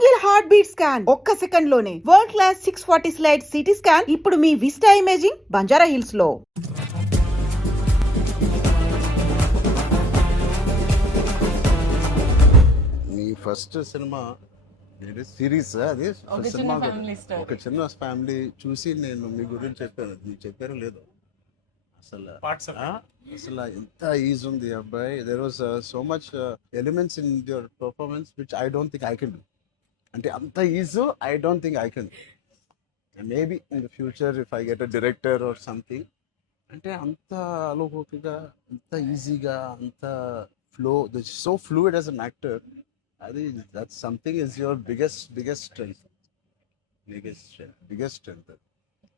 Single heart beat scan ఒక్క second లోనే world class 640 slide CT scan ఇప్పుడు మీ vista imaging Banjara hills లో. మీ first cinema series అది cinema ఒక చిన్న ఫ్యామిలీ చూసి నేను మీ గురించి చెప్పాను, మీకు చెప్పారో లేదో అసలు అసలు ఎంత ఈజీ ఉంది అబ్బాయి. There was so much elements in your performance which I don't think I can do. అంటే అంత easy I don't think I can. Maybe in the future if I get a director or something, అంటే అంత అలోకిగా అంత ఈజీగా అంత flow so fluid as an actor. అది that something is your biggest strength.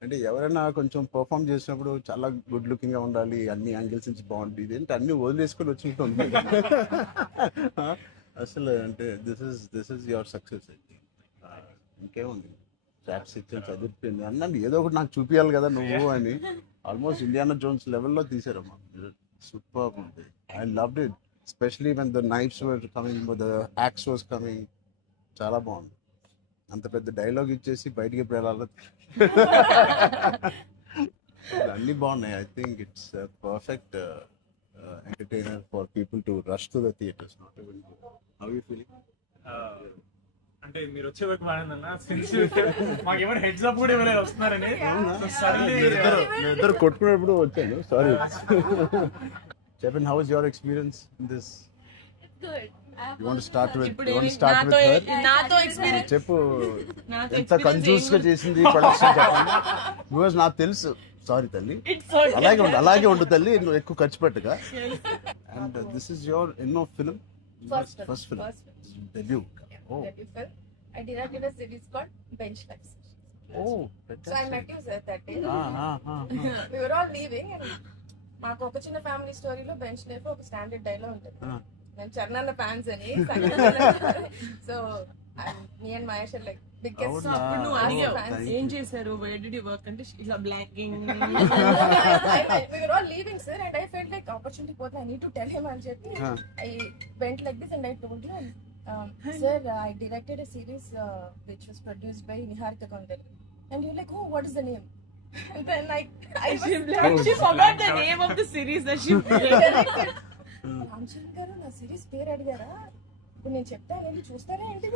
అంటే ఎవరైనా కొంచెం పర్ఫామ్ చేసినప్పుడు చాలా గుడ్ లుకింగ్ గా ఉండాలి, అన్ని యాంగిల్స్ నుంచి బాగుంటుంది అంటే అన్ని వదిలేసుకొని వచ్చినట్టు ఉంది. అసలు అంటే దిస్ ఇస్ యువర్ సక్సెస్. ఇంకేముంది, ట్రాప్స్ ఇచ్చాను, చదివిపోయింది అన్నాను, ఏదో ఒకటి నాకు చూపించాలి కదా నువ్వు అని. ఆల్మోస్ట్ ఇండియానా జోన్స్ లెవెల్లో తీసారమ్మా, సూపర్ ఉంది. I loved it, especially when the knives were coming, the axe was coming. చాలా బాగుంది. అంత పెద్ద డైలాగ్ ఇచ్చేసి బయటికి ఎప్పుడు వెళ్ళాలి. అన్నీ బాగున్నాయి. I think it's perfect entertainer for people to rush to the theatres. Not even how you feeling? అంటే మీరు వచ్చే వరకు బాగుందన్న, సిన్స్ మాకేమైనా హెడ్స్ అప్ కూడా ఇవ్వలేదు వస్తున్నారని. ఇద్దరు కొట్టుకున్నప్పుడు వచ్చాను, సారీ. చెప్పండి, how is your experience in this? You want to start with her? నాతో ఎక్స్‌పీరియన్స్ చెప్పు, ఎంత కన్ఫ్యూజ్ గా చేసింది ప్రొడక్షన్ చెప్పండి. బికాజ్ నాకు తెలుసు. సారీ తల్లి, అలాగే ఉండు తల్లి, నువ్వు ఎక్కువ ఖర్చు పెట్టగా. అండ్ దిస్ ఇస్ యువర్ ఎన్నో film? First film, debut. Oh, debut film. I directed a series called Bench Lives. oh, So I met you sir that day. We were all leaving and మాకు ఒక చిన్న family స్టోరీలో bench life ఒక standard dialogue ఉంటుంది. నేను Charan fans అని, so me and Mahesh like biggest. అవునా? నువ్వు అడిగావు Thank ఏం you. చేశారు, వేర్ డిడ్ యు వర్క్ అంటే ఇలా blanking. We were all leaving sir and I felt like opportunity పోతే I need to tell him అని చెప్పి I went like this and I told you, sir, I directed a series which was produced by Niharika Kondalu. And you're like, oh, what is the name? And then she forgot the name of the series that she directed. Ramachandra గారు నా series పేరు అడిగారా, ఇప్పుడు నేను చెప్తాను వెళ్ళి చూస్తారా ఏంటి?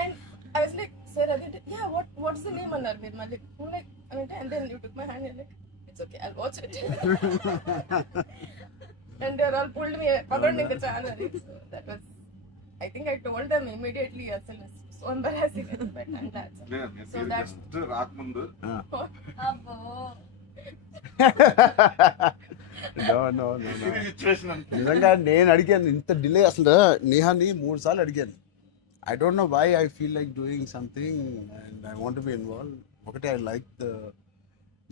And I was like, sir అది యా వాట్స్ ద నేమ్ అన్నారు మీరు మళ్ళీ లైక్ అంటే. And then you took my hand like it's okay I'll watch it. And they are all pulled me పదండి ఇంకా చాలా. That was I think I told them immediately అసలు so embarrassing but and that's so that's రాకముందు అబ్బో No. నిజంగా నేను అడిగాను ఇంత డిలే. అసలు నేహాని 3 సార్లు అడిగాను. I don't know why I feel like doing something and I want be involve. ఒకటి, I like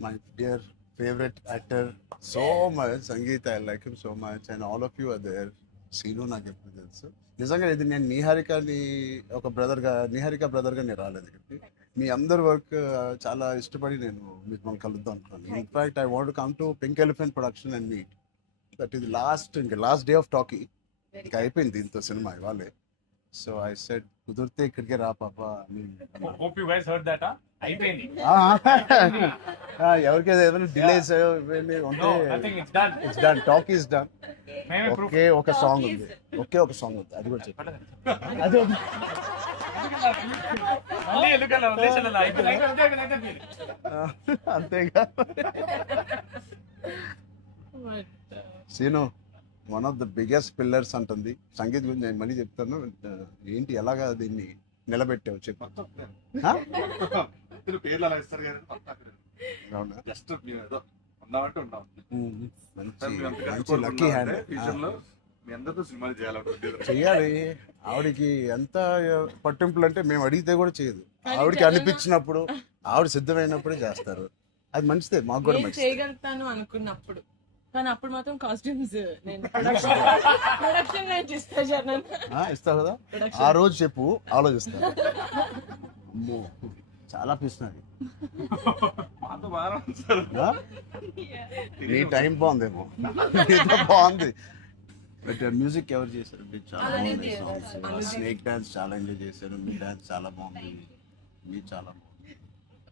my dear favourite actor so much, Sangeeth. I like him so much and all of you are there. Seenu నాకు ఎప్పుడు తెలుసు. నిజంగా ఇది నేను నిహారిక బ్రదర్గా నేను రాలేదు ఇక్కడికి. మీ అందరి వర్క్ చాలా ఇష్టపడి నేను మిమ్మల్ని కలుద్దాం అనుకున్నాను. In fact I want come to pink elephant production and meet. That is last day of talkie. ఇంకా అయిపోయింది దీంతో సినిమా ఇవాళే. సో ఐ సెడ్ కుదిరితే ఇక్కడికే రా పాప అని. Hope you guys heard that. అయిపోయింది. ఎవరికైనా ఏదైనా delays No, I think it's done. It's done. Talk is done. మేమే ప్రూఫ్. ఒకే ఒక సాంగ్ ఉంది. అది కూడా చెప్పండి. అది మళ్ళీ ఎందుకలా ఉద్దేశాలు అయిపోయింది. అంతేగా. Seenu one of the biggest pillars అంటుంది. సంగీత్ గురించి నేను మళ్ళీ చెప్తాను. ఏంటి ఎలాగా దీన్ని నిలబెట్టావు చెప్పు. పేర్లు అలా ఇస్తారు కదా, అవునా? జస్ట్ ఏదో ఉన్నామంటే ఉన్నాం. మంచి లక్కీ హ్యాండ్. ఫ్యూచర్ లో మీ అందరితో సినిమాలు చేయాలనుకుంటే చెయ్యాలి. ఆవిడకి ఎంత పట్టింపులు అంటే మేము అడిగితే కూడా చేయదు. ఆవిడకి అనిపించినప్పుడు, ఆవిడ సిద్ధమైనప్పుడే చేస్తారు. అది మంచిదే, మాకు కూడా మంచిది. చేయగలుగుతాను అనుకున్నప్పుడు, కానీ అప్పుడు మాత్రం కాస్ట్యూమ్స్ నేను ప్రొడక్షన్ ఇస్తావు కదా, ఆ రోజు చెప్పు, ఆలోచిస్తా. అమ్మో చాలా పిస్తున్నది. మాతో బాగా సార్. నీ టైం బాగుందేమో, నీతో బాగుంది. బట్ మ్యూజిక్ ఎవరు చేశారు? మీరు చాలా అలానే బాగుంది చేశారు. సాంగ్స్. స్నేక్ డాన్స్ చాలా ఎంజాయ్ చేశారు. మీ డాన్స్ చాలా బాగుంది. మీరు చాలా బాగుంది.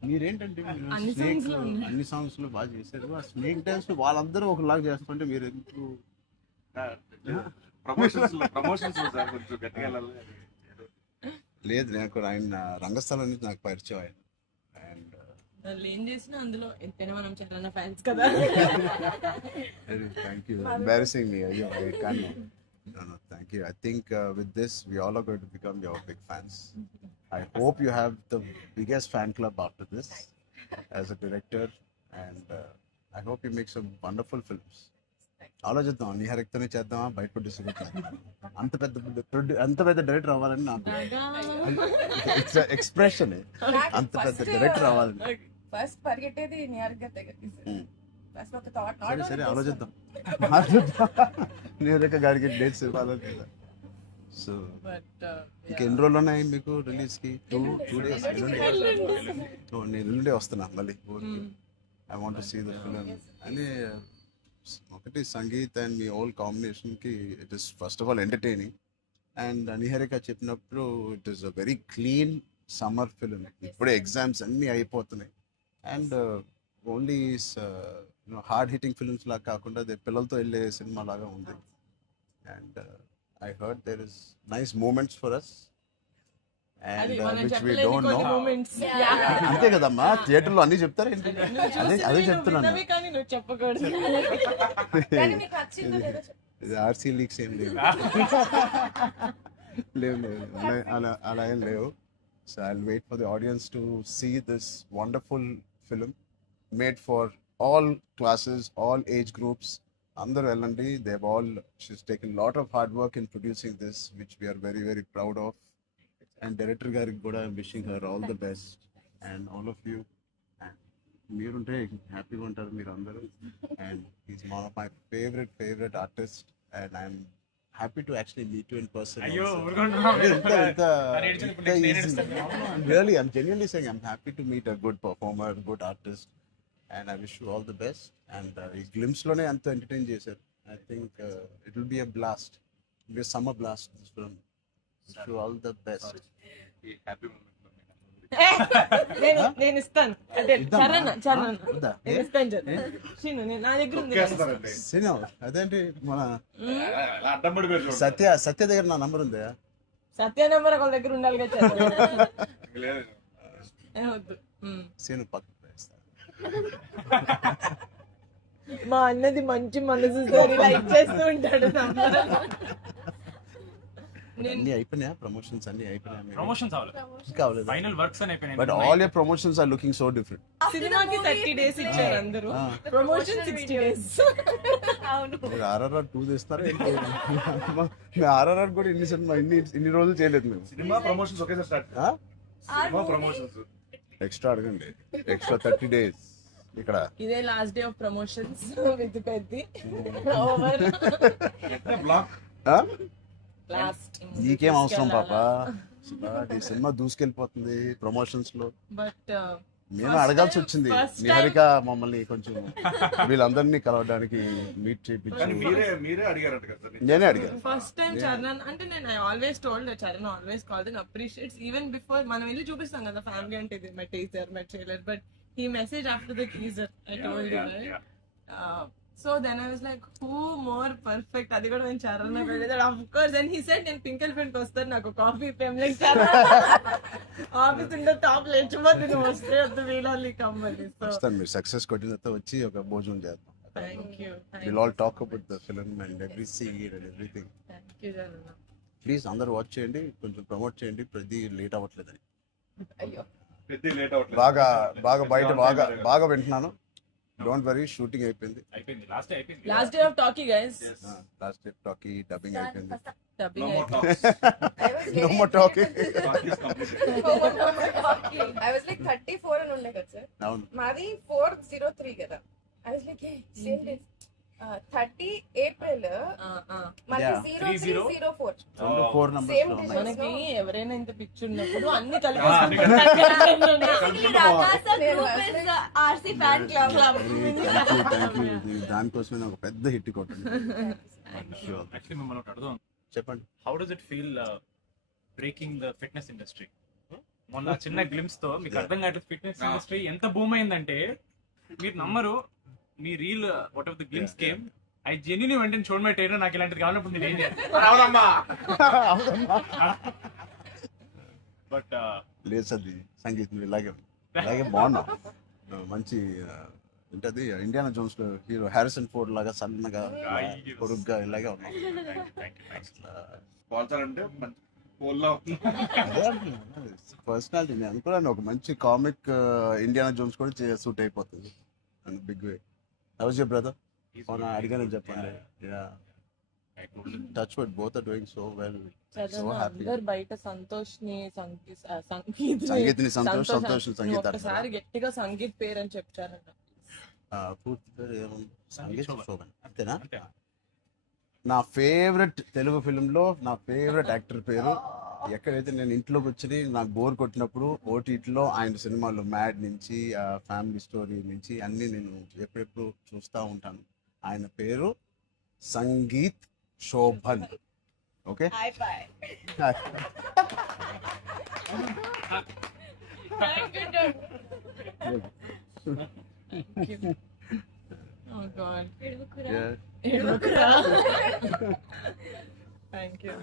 మీరేంటంటే మీరు స్నేక్ అన్ని సాంగ్స్ లో బాగా చేశారు. ఆ స్నేక్ డాన్స్ వాళ్ళందరూ ఒకలాగా చేస్తుంటే మీరు ఎందుకు? ప్రమోషన్స్ సార్ కొంచెం గట్టిగా వెళ్ళాలి. లేదు, నాకు ఆయన రంగస్థలం నుంచి నాకు పరిచయం ఆయన. అండ్ వాళ్ళు ఏం చేసినా అందులో ఎంతైనా మనం చరణ్ ఫ్యాన్స్ కదా. Thank you. ఎంబారసింగ్ మీ. అయ్యో, I can't. No, thank you. I think with this we all are going to become your big fans. I hope you have the biggest fan club after this as a director, and I hope you make some wonderful films. ఆలోచిద్దాం, నిహారిక్తోనే చేద్దామా, బయట producer అంత పెద్ద director అవ్వాలని నాకు expression. అంత పెద్ద director అవ్వాలని ఫస్ట్ పరిగెట్టేది నిహారిక దగ్గరికి ఫస్ట్ ఒక థాట్. సరే ఆలోచిద్దాం. నిహారిక గారికి డేట్స్ ఇవ్వాలని. సో బట్ ఇంకెన్ని రోజులు ఉన్నాయి మీకు రిలీజ్ కి? Two days. నేను ఎల్లుండే వస్తున్నా మళ్ళీ. I want to see the film. అని ఒకటి సంగీత్ అండ్ మీ ఓల్ కాంబినేషన్ కి it is first of all entertaining. And Niharika చెప్పినప్పుడు it is a very clean summer film. ఇప్పుడే ఎగ్జామ్స్ అన్నీ అయిపోతున్నాయి. And only hard hitting films లాగా కాకుండా అది పిల్లలతో వెళ్ళే సినిమా లాగా ఉంది. And I heard there is nice moments for us and which we don't know. Moments అంతే కదమ్మా, థియేటర్లో అన్ని చెప్తారు ఏంటి? అదే చెప్తున్నాను. కానీ నువ్వు చెప్పకూడదు. కానీ మీకు నచ్చిందో లేదో చెప్పు. ఇది ఆర్సీ లీక్స్ ఏం లేవు. లేవు అలా ఏం లేవు. So I will wait for the audience to see this wonderful film made for all classes, all age groups. అందరూ వెళ్ళండి. They all she's taken lot of hard work in producing this which we're very very proud of. And director గారికి కూడా wishing her all the best and all of you. మీరుంటే హ్యాపీగా ఉంటారు మీరు అందరూ. And is one of my favourite artist and I'm happy to actually meet you in person. అయ్యో Really, I'm genuinely saying I'm happy to meet a good performer, good artist, and I wish you all the best. And ఈ glimpse లోనే అంత entertain చేశారు. I think it will be a blast. It will be a summer blast, this film. Wish you all the best. ఈ happy moment నేను ఇస్తాను. అంటే చరణ్ వద్దా? నేను ఇస్తాను చరణ్. శ్రీను, నా దగ్గర ఉంది. తొక్కేస్తారండి. సినిమా అదేంటి మన అలా అడ్డం పడిపోయారు. సత్య దగ్గర నా నంబర్ ఉందా? సత్య నెంబర్ ఒకళ్ళ దగ్గర ఉండాలి కదా చరణ్. లేదు. వద్దు. సీను పక్కన వేస్తా. మా అన్నది మంచి మనసు సార్, లైక్ చేస్తూ ఉంటాడు. అన్ని అయిపోయినాయా? ప్రమోషన్స్ అన్ని అయిపోయినాయా? ప్రమోషన్స్ అవ్వాలి, కావలేదు. ఫైనల్ వర్క్స్ అని అయిపోయినాయి. But all your promotions are looking so different. సినిమాకి 30 days ఇచ్చారు అందరూ, ప్రమోషన్ 60 days. అవును. మీరు RRR 2 తీస్తారా? RRR కూడా ఇన్ని రోజులు చేయలేదు మేము. సినిమా ప్రమోషన్స్ ఒకేసారి స్టార్ట్. సినిమా ప్రమోషన్స్ ఎక్స్ట్రా అడగండి. ఎక్స్ట్రా 30 days ఇక్కడ. ఇదే last day of promotions with Peddi over block. Last. నీకేం అవసరం పాపా? ఈ సినిమా దూసుకెళ్ళిపోతుంది ప్రమోషన్స్ లో. బట్ మేము అడగాల్సి వచ్చింది. నిహారిక మమ్మల్ని కొంచెం వీళ్ళందరినీ కలవడానికి మీట్ కానీ చేయించి మీరే అడిగారంట కదా సార్. నేనే అడిగాను. ఫస్ట్ టైం చరణ్ అంటే నేను I always told Charan always called and appreciates even before మనం వెళ్ళి చూపిస్తాం కదా ఫ్యామిలీ అంటే ఇది my teaser my trailer, but he messaged after the teaser. I told you, right? So then I was like, who more perfect? అది కూడా నేను చరణ్ వెళ్ళేది. Of course, and he said నేను పింకల్ ఫ్రెండ్కి వస్తాను, నాకు కాఫీ ఫేమ్లెక్ చరణ్ ఆఫీస్ ఉండే టాప్ లేచిపోతే నువ్వు వస్తే వద్దు వీళ్ళని కమ్మని. సో వస్తాను. మీరు సక్సెస్ కొట్టిన తర్వాత వచ్చి ఒక భోజనం చేద్దాం. Thank you. We'll all talk about the film and every scene and everything. Thank you Charan. Please అందరూ వాచ్ చేయండి, కొంచెం ప్రమోట్ చేయండి. ప్రతి లేట్ అవ్వట్లేదని అయ్యో పెద్ద లేట్ అవ్వట్లేదు. బాగా బయట బాగా వింటున్నాను. డోంట్ వరీ, షూటింగ్ అయిపోయింది. లాస్ట్ డే అయిపోయింది. Last day of talkie guys. Last day talkie dubbing అయిపోయింది. డబ్బింగ్ No more అయిపోయింది. talks. I was No very more talking. Talk is completed. I was like 34 అని ఉండే కదా సార్. అవును. మాది 403 కదా. I was like, hey, same day. 30 April మనకి Yeah. 0304 రెండు 4 numbers Same లో ఉన్నాయి. digits. మనకి ఎవరైనా ఇంత పిక్చర్ ఉన్నప్పుడు అన్ని అన్ని RC fan club. Thank you. దానికోసమే నాకు ఒక పెద్ద హిట్ కొట్టండి. యాక్చువల్లీ మిమ్మల్ని ఒకటి అడుగుదాం, చెప్పండి. How does it feel breaking the fitness industry? మొన్న చిన్న గ్లిమ్స్ తో మీకు అర్థం కావట్లేదు ఫిట్నెస్ ఇండస్ట్రీ ఎంత బూమ్ అయిందంటే మీరు నమ్మరు. మీ reel what of the glimpse came, I genuinely వెంటనే చూడమై ట్రైనర్ నాకు ఇలాంటిది కావాలన్నప్పుడు నేను ఏం చేయాలి? బట్ లేదు సది సంగీత్ నువ్వు ఇలాగే బాగున్నావు. మంచి ఏంటది ఇండియానా జోన్స్ లో హీరో హ్యారిసన్ ఫోర్డ్ లాగా సన్నగా పొడుగ్గా ఇలాగే ఉన్నావు. స్పాన్సర్ అంటే మంచి పోల్లో పర్సనాలిటీ నేను అనుకున్నాను ఒక మంచి కామిక్ ఇండియానా జోన్స్ కూడా సూట్ అయిపోతుంది big way. How's your brother? అడిగానని చెప్పండి. Touch wood both are doing so well. So happy. అందరు బయట సంతోష్ ని సంగీత్ని సంతోష్ సంగీత ఒకసారి గట్టిగా సంగీత్ పేరు అని చెప్పారంట. పూర్తి పేరు ఏముంది? సంగీత్ శోభన్ అంతేనా? నా ఫేవరెట్ తెలుగు ఫిల్మ్లో నా ఫేవరెట్ యాక్టర్ పేరు. ఎక్కడైతే నేను ఇంట్లోకి వచ్చి నాకు బోర్ కొట్టినప్పుడు ఓటీటీలో ఆయన సినిమాలు మ్యాడ్ నుంచి ఫ్యామిలీ స్టోరీ నుంచి అన్నీ నేను ఎప్పుడెప్పుడు చూస్తూ ఉంటాను. ఆయన పేరు Sangeeth Shobhan. Okay, Oh God. Yeah. Thank you.